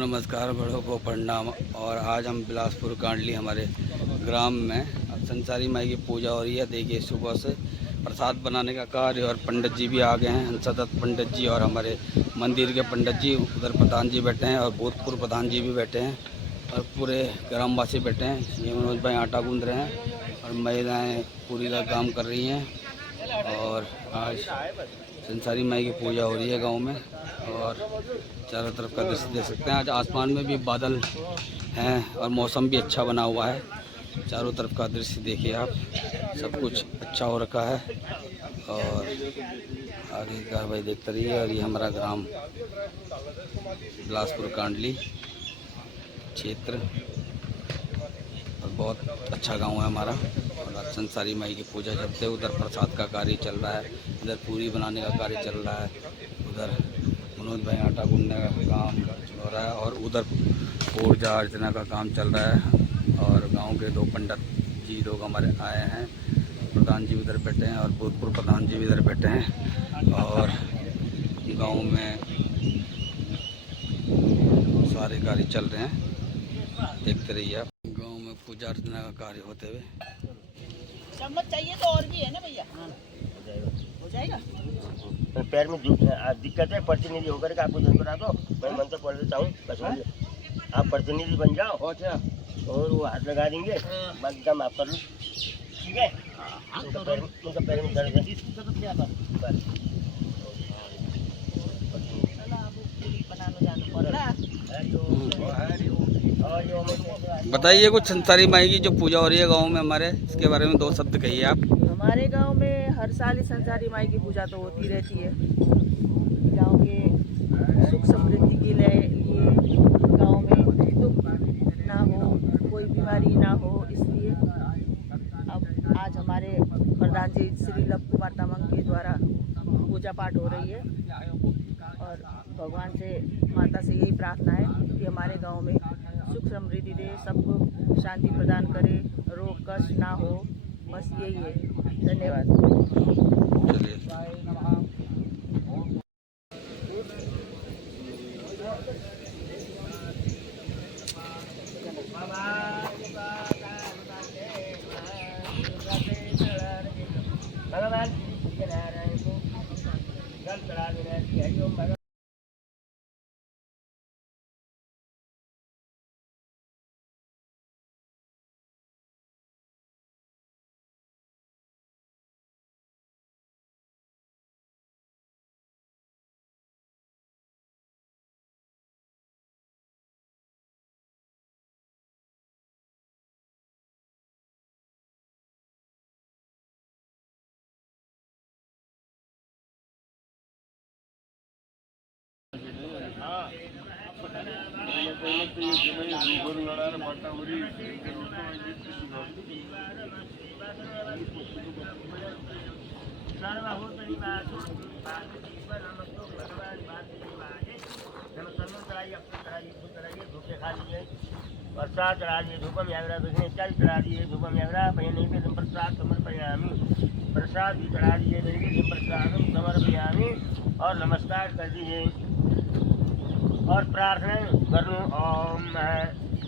नमस्कार, बड़ों को प्रणाम। और आज हम बिलासपुर कांडली हमारे ग्राम में संसारी माई की पूजा हो रही है। देखिए सुबह से प्रसाद बनाने का कार्य, और पंडित जी भी आ गए हैं। हंसदत्त पंडित जी और हमारे मंदिर के पंडित जी, उधर प्रधान जी बैठे हैं और भूतपूर्व प्रधान जी भी बैठे हैं और पूरे ग्रामवासी बैठे हैं। ये मनोज भाई आटा गूंद रहे हैं और महिलाएँ पूरी काम कर रही हैं। और आज संसारी माई की पूजा हो रही है गाँव में, और चारों तरफ का दृश्य देख सकते हैं। आज आसमान में भी बादल हैं और मौसम भी अच्छा बना हुआ है। चारों तरफ का दृश्य देखिए आप, सब कुछ अच्छा हो रखा है। और आगे कार्रवाई देखते रहिए। और ये हमारा ग्राम बिलासपुर कांडली क्षेत्र, और बहुत अच्छा गांव है हमारा। और आज संसारी माई की पूजा चलते, उधर प्रसाद का कार्य चल रहा है, इधर पूरी बनाने का कार्य चल रहा है, उधर मनोज भाई आटा गूंदने का काम हो रहा है, और उधर पूजा अर्चना का काम चल रहा है। और गांव के दो पंडित जी लोग हमारे आए हैं, प्रधान जी उधर बैठे हैं और भूतपूर्व प्रधान जी भी इधर बैठे हैं। और गांव में सारे कार्य चल रहे हैं, देखते रहिए आप। गांव में पूजा अर्चना का कार्य होते हुए। चम्मच चाहिए तो और भी है ना भैया? हो जाएगा। तो पैर में दिक्कत है, प्रतिनिधि होकर के आपको जन करा दो। मैं मंत्र पढ़ देता हूँ, बस आप प्रतिनिधि बन जाओ और वो हाथ लगा देंगे, बाकी काम आप कर लो। ठीक है? उनका पैर में दर्द है। बताइए कुछ संसारी माई की जो पूजा हो रही है गांव में हमारे, इसके बारे में दो शब्द कहिए आप। हमारे गांव में हर साल ही संसारी माई की पूजा तो होती रहती है। गांव के सुख समृद्धि के लिए गांव में दुख ना हो, कोई बीमारी ना हो, इसलिए अब आज हमारे प्रधान जी श्री लव कुमार तामंग के द्वारा पूजा पाठ हो रही है। और भगवान से, माता से यही प्रार्थना है कि हमारे गांव में सुख समृद्धि दे, सबको शांति प्रदान करे, रोग कष्ट ना हो, बस यही है। धन्यवाद। भगवान प्रसाद चढ़ा दिए, धूपम याग्रा दक्षिण इत्यादि चढ़ा दिए, धूपम याग्रा भैया नहीं पे प्रसाद समर्पयामी, प्रसाद भी चढ़ा दिए, प्रसाद समर्पयामी और नमस्कार कर दीजिए और प्रार्थना करूँ। ओम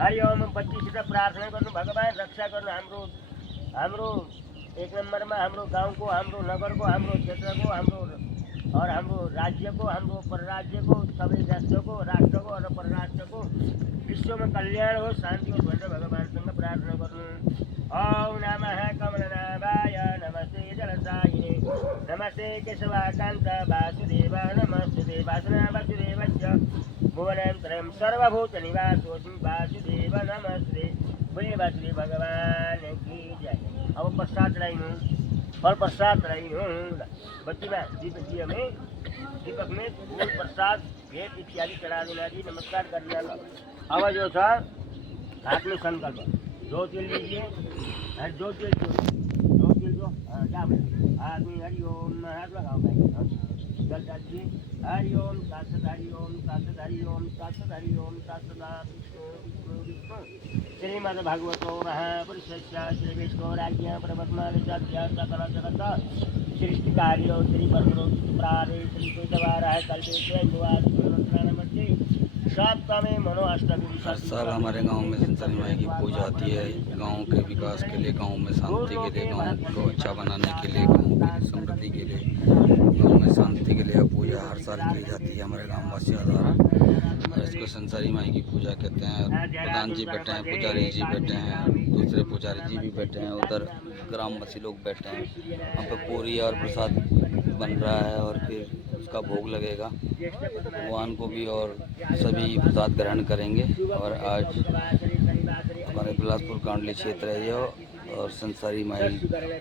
हरि ओम 25 से प्रार्थना करूँ, भगवान रक्षा करूँ हमरो एक नंबर में हमरो गांव को, हमरो नगर को, हमरो क्षेत्र को, हमरो और हमरो राज्य को, हमरो परराज्य को, सभी राष्ट्र को, राष्ट्र को और परराष्ट्र को, विश्व में कल्याण हो, शांति हो, भगवान संग प्रार्थना करूँ। ओम नमः कमलनाभाय नमस्ते जलसायिने नमस्ते केशवाकांत वासुदेव नमस्ते वासुना वासुदेवस्य भुवनेन्द्रं सर्वभूत निवासोऽस्मि वासुदेव नमस्ते। बोले वासुदेव भगवान की जय। अब प्रसाद चढ़ाई हूँ और प्रसाद चढ़ाई हूँ बच्ची में दीपक में फूल प्रसाद भेद इत्यादि चढ़ा देना जी, नमस्कार कर दिया। अब जो था हाथ में संकल्प, दो तिल लीजिए, दो तिल जो आदमी हरि ओम हाथ लगाओ भाई, जल डालिए। हरि ओम सासद हरि ओम सासद हरि ओम सासद हरि ओम सासदा विष्णु विष्णु श्रीमद भागवतो महापुरुषस्य श्री विष्णुराज्ञ परमात्मने सकल जगत सृष्टिकार्यो श्री परमो प्राणे श्री केशवाराय कल्पेते सात कामे मनो अष्टमी हर साल हमारे गांव में संसारी माई की पूजा होती है। गांव के विकास के लिए, गांव में शांति के लिए, गांव को अच्छा बनाने के लिए, गांव की समृद्धि के लिए, गांव में शांति के लिए पूजा हर साल की जाती है हमारे गाँव वासियों द्वारा। और इसको संसारी माई की पूजा कहते हैं। प्रधान जी बैठे हैं, पुजारी जी बैठे हैं, दूसरे पुजारी जी भी बैठे हैं, उधर ग्रामवासी लोग बैठे हैं। वहाँ पर पूरी और प्रसाद बन रहा है और फिर उसका भोग लगेगा। भगवान को भी और सभी प्रसाद ग्रहण करेंगे। और आज हमारे बिलासपुर कांडली क्षेत्र है ये, और संसारी माई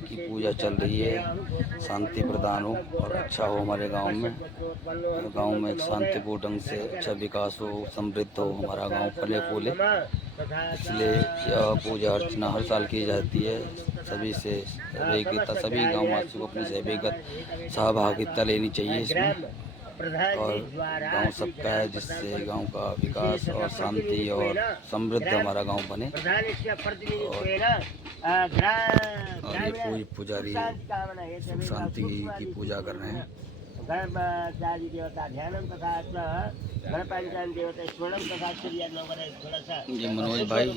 की पूजा चल रही है। शांति प्रदान हो और अच्छा हो हमारे गांव में। गांव में एक शांतिपूर्ण ढंग से अच्छा विकास हो, समृद्ध हो, हमारा गांव फले फूले। इसलिए यह पूजा अर्चना हर साल की जाती है। सभी से सहभागिता, सभी गाँव वासियों को अपनी सहभागिता लेनी चाहिए इसमें। और गांव सबका है, जिससे गांव का विकास और शांति और समृद्ध हमारा गांव बने। और ये पुजारी सुख शांति की पूजा कर रहे हैं। गणपति देवता ध्यानम तथा गणपंचन देवता स्मरणम तथा ये मनोज भाई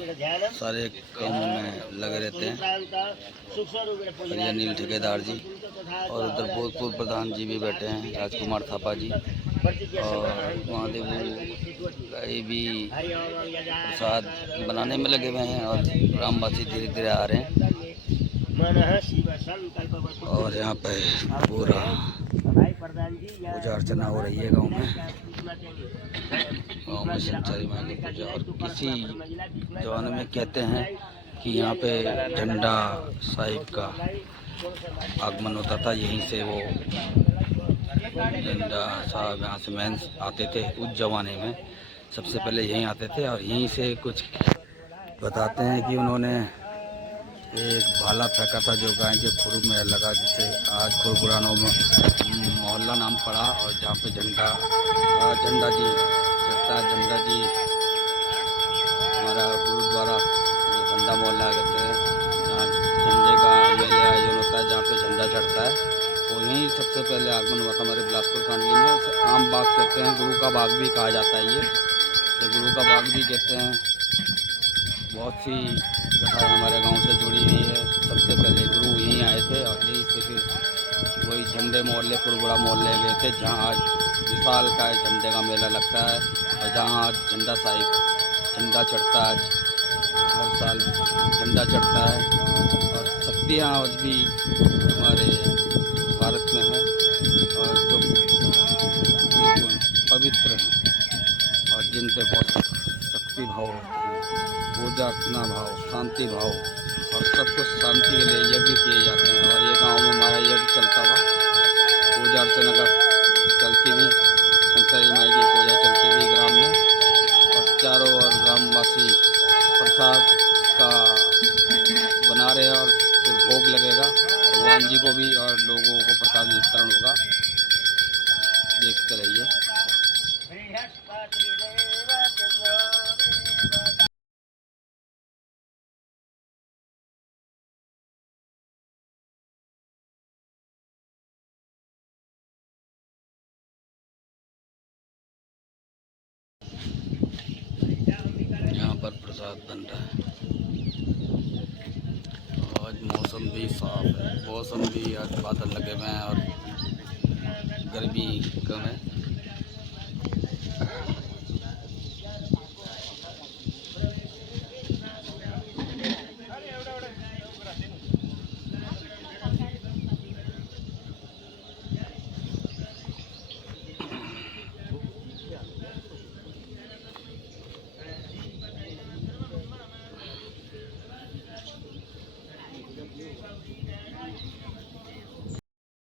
सारे कामों में लगे रहते हैं। और ये अनिल ठेकेदार जी, और उधर भूतपूर्व प्रधान जी भी बैठे हैं, राजकुमार थापा जी। और महादेव भाई भी प्रसाद बनाने में लगे हुए हैं और ग्रामवासी धीरे धीरे आ रहे हैं। और यहाँ पे पूरा पूजा अर्चना हो रही है गांव में। गांव में संसारी माई की पूजा। और किसी जमाने में कहते हैं कि यहाँ पे झंडा साहिब का आगमन होता था। यहीं से वो झंडा साहब यहाँ से मैन आते थे उस जमाने में, सबसे पहले यहीं आते थे। और यहीं से कुछ बताते हैं कि उन्होंने एक भाला फेंका था जो गाय के खुर में लगा, जिससे आज खुरपुरानों में मोहल्ला नाम पड़ा। और जहाँ पे झंडा जी चढ़ता है, झंडा जी हमारा गुरुद्वारा जो झंडा मोहल्ला कहते हैं, जहाँ झंडे का मेले आयोजन होता है, जहाँ पे झंडा चढ़ता है, और यहीं सबसे पहले आगमन हुआ था हमारे बिलासपुर कांडली में। इसे आम बाग कहते हैं, गुरु का बाग भी कहा जाता है। ये गुरु का बाग भी कहते हैं। बहुत सी कथाएँ हमारे गांव से जुड़ी हुई है। सबसे पहले गुरु यहीं आए थे और यहीं से फिर वही झंडे मोहल्ले पुरबड़ा मोहल्ले गए थे, जहां आज विशाल का झंडे का मेला लगता है। और जहां आज झंडा साहिब झंडा चढ़ता है, हर साल झंडा चढ़ता है। और शक्तियाँ आज भी हमारे भारत में है और जो बिल्कुल पवित्र हैं और जिन पे बहुत शक्ति भाव होती है, पूजा अर्चना भाव, शांति भाव, और सब कुछ शांति के लिए यज्ञ किए जाते हैं। और ये गांव में हमारा यज्ञ चलता हुआ, पूजा अर्चना का चलती हुई, संसारी माई की पूजा चलती हुई ग्राम में। और चारों ओर ग्रामवासी प्रसाद का बना रहे हैं और फिर भोग लगेगा भगवान जी को भी, और लोगों को प्रसाद वितरण होगा। देखते रहिए। यहाँ पर प्रसाद बन रहा है। आज मौसम भी साफ है, मौसम भी आज बादल लगे हुए हैं और गर्मी कम है।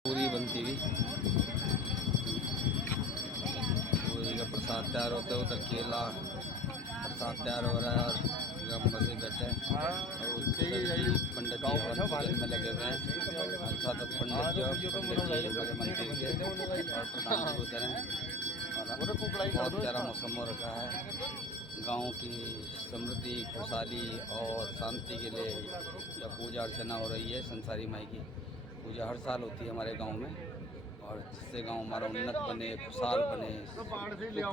पूरी बनती हुई, पूरी का प्रसाद तैयार होता है। उधर केला प्रसाद तैयार हो रहा है और हम बसे बैठे हैं। और उधर पंडित जी हवन पूजन में लगे हुए हैं। साथ पंडित जी हमारे मंदिर के और प्रधान जी उधर हैं। और बहुत प्यारा मौसम हो रखा है। गांव की समृद्धि, खुशहाली और शांति के लिए यह पूजा अर्चना हो रही है। संसारी माई की पूजा हर साल होती है हमारे गांव में। और जिससे गांव हमारा उन्नत बने, खुशहाल बने, सुख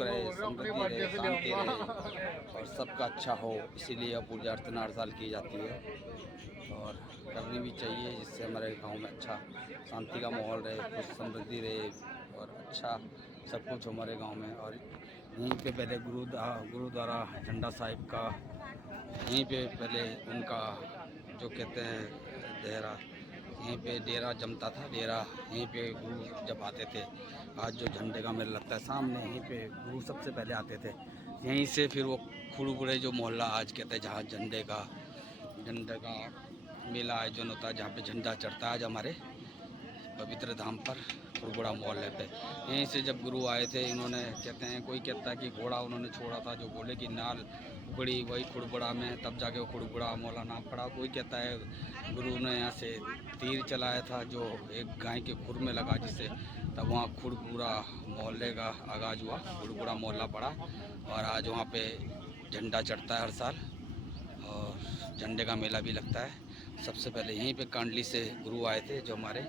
रहे, समृद्धि रहे, शांति रहे और सबका अच्छा हो। इसीलिए यह पूजा अर्चना हर साल की जाती है और करनी भी चाहिए, जिससे हमारे गांव में अच्छा शांति का माहौल रहे, खुश समृद्धि रहे और अच्छा सब कुछ हमारे गांव में। और यहीं पे पहले गुरुद्वारा झंडा साहिब का, यहीं पे पहले उनका जो कहते हैं डेरा, यहीं पे डेरा जमता था। डेरा यहीं पे गुरु जब आते थे। आज जो झंडे का मेला लगता है सामने, यहीं पे गुरु सबसे पहले आते थे। यहीं से फिर वो खुड़बुड़े जो मोहल्ला आज कहते हैं, जहाँ झंडे का मेला आयोजन होता है, जहाँ पे झंडा चढ़ता है आज हमारे पवित्र धाम पर खुड़बुड़ा मोहल्ले पे। यहीं से जब गुरु आए थे, इन्होंने कहते हैं, कोई कहता है कि घोड़ा उन्होंने छोड़ा था, जो घोड़े की नाल उगड़ी वही खुड़बुड़ा में, तब जाके वो खुड़बुड़ा मोहल्ला नाम पड़ा। कोई कहता है गुरु ने यहाँ से तीर चलाया था जो एक गाय के खुर में लगा, जिससे तब वहाँ खुड़बुड़ा मोहल्ले का आगाज़ हुआ, खुड़बुड़ा मोहल्ला पड़ा। और आज वहाँ पे झंडा चढ़ता है हर साल और झंडे का मेला भी लगता है। सबसे पहले यहीं पे कांडली से गुरु आए थे, जो हमारे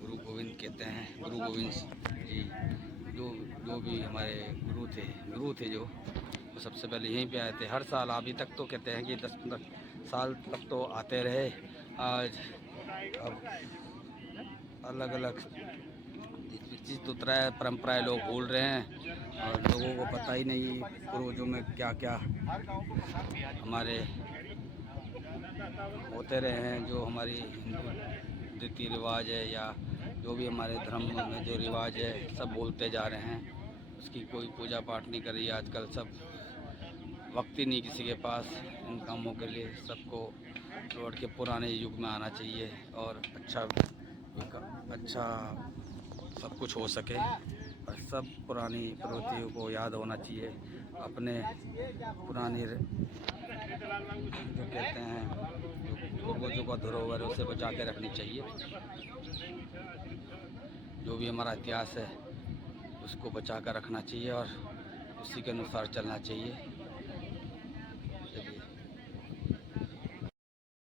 गुरु गोविंद कहते हैं, गुरु गोविंद जी जो भी हमारे गुरु थे जो, वो सबसे पहले यहीं पे आए थे। हर साल अभी तक तो कहते हैं कि 10-15 साल तक तो आते रहे। आज अब अलग अलग चीज़ तो तरह परंपराएं लोग भूल रहे हैं और लोगों को पता ही नहीं पूर्वजों में क्या क्या हमारे होते रहे हैं, जो हमारी हिंदू रीति रिवाज है या जो भी हमारे धर्म में जो रिवाज है, सब बोलते जा रहे हैं। उसकी कोई पूजा पाठ नहीं कर रही है आजकल। सब वक्त ही नहीं किसी के पास इन कामों के लिए। सबको लौट के पुराने युग में आना चाहिए और अच्छा सब कुछ हो सके और सब पुरानी प्रवृत्तियों को याद होना चाहिए। अपने पुरानी जो कहते हैं जो पूर्वजों का धरोहर है, उसे बचा के रखनी चाहिए। जो भी हमारा इतिहास है उसको बचा कर रखना चाहिए और उसी के अनुसार चलना चाहिए।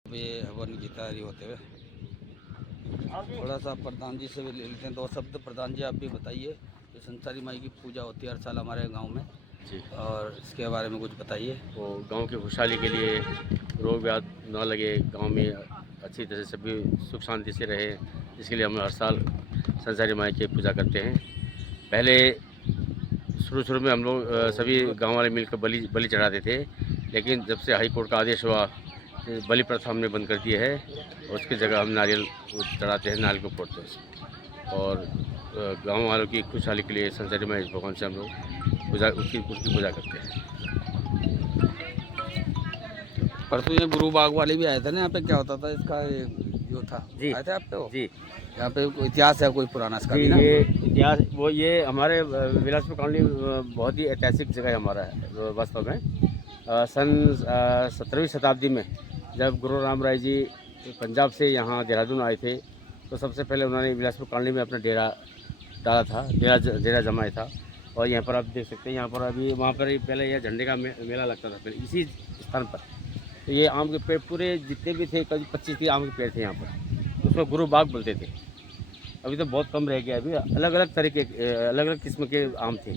ये हवन की तैयारी होते हुए थोड़ा सा प्रधान जी से भी ले लेते हैं 2 शब्द। प्रधान जी, आप भी बताइए, जो संसारी माई की पूजा होती है हर साल हमारे गांव में जी, और इसके बारे में कुछ बताइए। तो गांव की खुशहाली के लिए, रोग व्याध ना लगे, गांव में अच्छी तरह से सभी सुख शांति से रहे, इसके लिए हम हर साल संसारी माई की पूजा करते हैं। पहले शुरू में हम लोग सभी गांव वाले मिलकर बलि चढ़ाते थे, लेकिन जब से हाई कोर्ट का आदेश हुआ, बलि प्रथा हमने बंद कर दिया है और उसकी जगह हम नारियल चढ़ाते हैं, नारियल को फोड़ते हैं। और गांव वालों की खुशहाली के लिए संसारी माई भगवान से हम लोग उसकी पूजा करते हैं। परसों ये गुरु बाग वाले भी आए थे ना यहाँ पे, क्या होता था इसका जो था? जी, आए थे आप पे? जी, यहाँ पे कोई इतिहास है कोई पुराना इसका भी ना? ये इतिहास ये हमारे बिलासपुर कॉलोनी बहुत ही ऐतिहासिक जगह है हमारा वास्तव में। सन 17वीं शताब्दी में जब गुरु राम राय जी पंजाब से यहाँ देहरादून आए थे, तो सबसे पहले उन्होंने बिलासपुर कॉलोनी में अपना डेरा डाला था, डेरा जमाया था। और यहाँ पर आप देख सकते हैं, यहाँ पर अभी वहाँ पर पहले यह झंडे का मेला लगता था पहले इसी स्थान पर। तो ये आम के पेड़ पूरे जितने भी थे, करीब 25-30 आम के पेड़ थे यहाँ पर, उसको गुरु बाग बोलते थे। अभी तो बहुत कम रह गया। अभी अलग अलग तरह के अलग अलग किस्म के आम थे,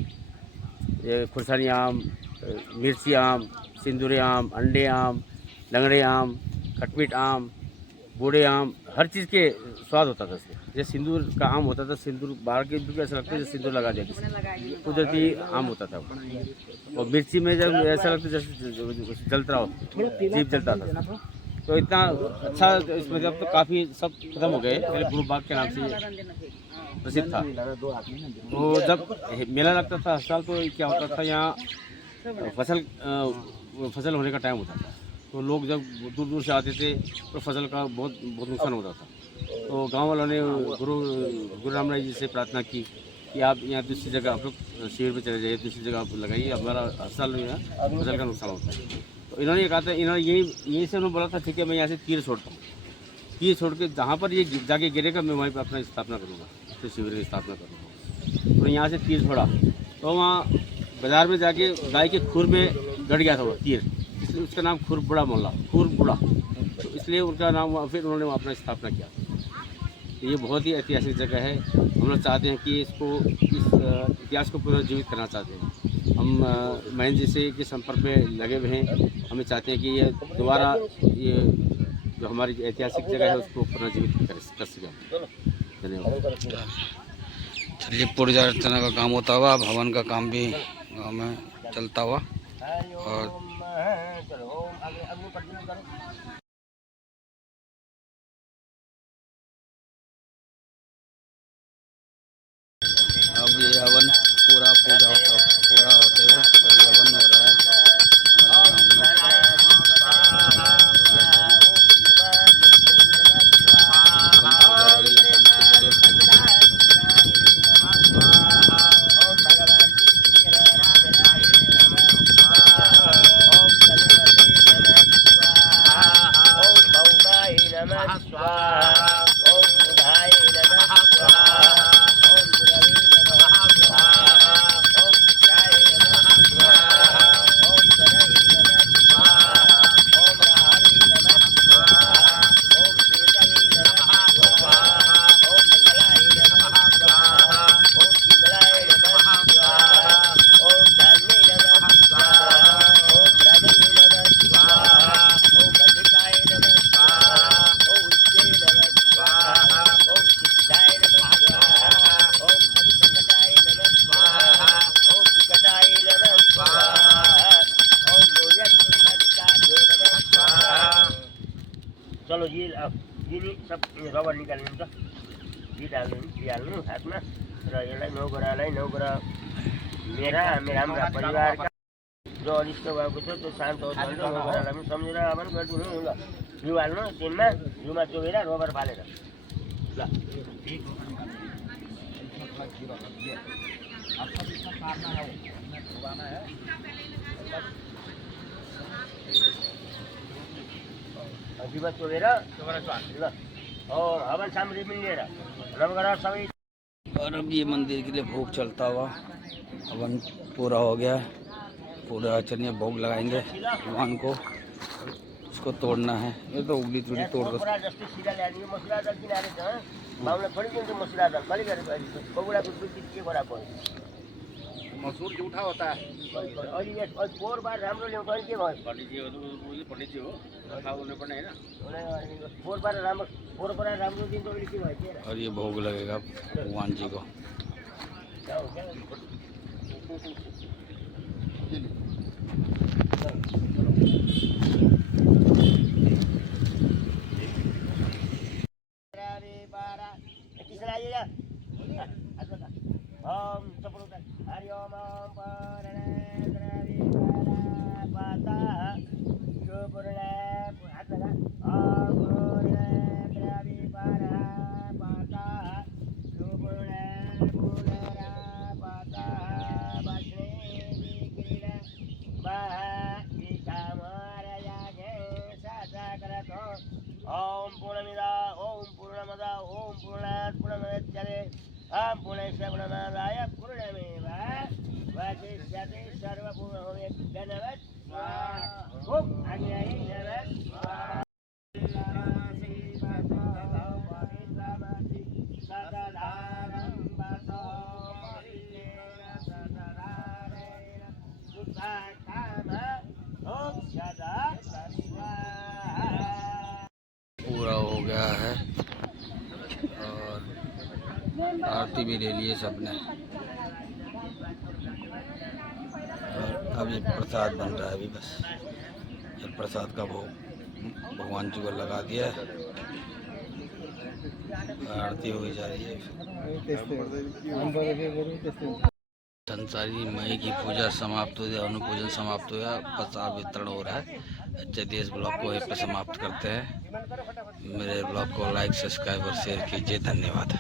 ये खुरसानी आम, मिर्ची आम, सिंदूरी आम, अंडे आम, लंगड़े आम, खटमिट आम, बूढ़े आम, हर चीज़ के स्वाद होता था इसमें। जैसे सिंदूर का आम होता था, सिंदूर बाहर के भी ऐसा लगता है जैसे सिंदूर लगा दिया किसी, कुदरती आम होता था। और मिर्ची में जब ऐसा लगता जैसे जलता हो, जीप जलता था। तो इतना अच्छा इसमें जब तो काफ़ी सब खत्म हो गए, पहले गुरु बाग के नाम से प्रसिद्ध था। तो जब मेला लगता था हर साल, तो क्या होता था, यहाँ फसल होने का टाइम होता था, तो लोग जब दूर दूर से आते थे तो फसल का बहुत नुकसान होता था। तो गांव वालों ने गुरु राम राय जी से प्रार्थना की कि आप यहाँ दूसरी जगह आप लोग शिविर पे चले जाइए, दूसरी जगह आप लगाइए, हमारा हर साल यहाँ फसल का नुकसान होता है। तो इन्होंने कहा था, इन्होंने यही से उन्होंने बोला था, ठीक है मैं यहाँ से तीर छोड़ता हूँ, तीर छोड़ के जहाँ पर ये जाके गिरेगा मैं वहीं पर अपना स्थापना करूँगा, तो शिविर की स्थापना करूँगा। तो यहाँ से तीर छोड़ा तो वहाँ बाज़ार में जाके गाय के खुर में गड़ गया था वो तीर, इसलिए उसका नाम खुरबुड़ा मोहल्ला, खुरबुड़ा, तो इसलिए उनका नाम फिर उन्होंने वहाँ अपना स्थापना किया। ये बहुत ही ऐतिहासिक जगह है। हम लोग चाहते हैं कि इस इतिहास को पुनर्जीवित करना चाहते हैं। हम महेंद्र जी से के संपर्क में लगे हुए हैं। हमें चाहते हैं कि ये दोबारा ये जो हमारी ऐतिहासिक जगह है उसको पुनर्जीवित कर सकें। धन्यवाद। चलिए, पूजा अर्चना का काम होता हुआ, भवन का काम भी गाँव में चलता हुआ। और अब ये हवन पूरा पूजा होता पूरा होते हुए अभी हवन हो रहा है हमारे गाँव चलो ये सब रबर निकाल्नु त ये हाल्नु हातमा र यसलाई नौगरा मेरा हाम्रा परिवारका जो अनिष्ट भएको छ त्यो शान्त होस् भनेर नौगरालाई पनि सम्झेर पनि गरिदिनु ल। जिउ हाल्नु तिनमा जिउमा चोगेर रबर फालेर ल। जीवन चोरेर ल हवन सामग्री मिलेर नवग्रह सबै। और अब ये मंदिर के लिए भोग चलता हुआ हवन पूरा हो गया। पूरा चलिए भोग लगाएंगे भगवान को। उसको तोड़ना है, ये तो उंगली थोड़ी तोड़ दो। जस्तो सिधा ल्याइदियो मसला दल किनारे छ बाउले थोड़ी दिन्छ मसला दल कहिले गरेको बगुडा को बिस्किट के गराको मसूर जूठा होता है। अहिले यस फोर बार राम्रो ल्याउँछ अनि के भयो पंडित जी हो खाने पर्ने है ना। फोर बार राम्रो दिन्छ अहिले के भयो। और ये भोग लगेगा भगवान जी को। ओम पूर्णमिदा ओम पूर्णमदा ओम पूर्णात् पूर्णमुदच्यते ओम पूर्णस्य पूर्णमादाय पूर्णमेवावशिष्यते सर्वपूर्णोऽव्यक्तनवत् स्वाहा। ओम आज्ञायै नमः स्वाहा। पूरा हो गया है और आरती भी ले लिए सबने। और अभी प्रसाद बन रहा है। अभी बस प्रसाद का भोग भगवान जी को लगा दिया है। आरती हो जा रही है। संसारी मई की पूजा समाप्त हो गया, अनुपूजन समाप्त हो गया, प्रसाद वितरण हो रहा है। चलिए इस ब्लॉग को यहीं पे समाप्त करते हैं। मेरे ब्लॉग को लाइक सब्सक्राइब और शेयर कीजिए। धन्यवाद।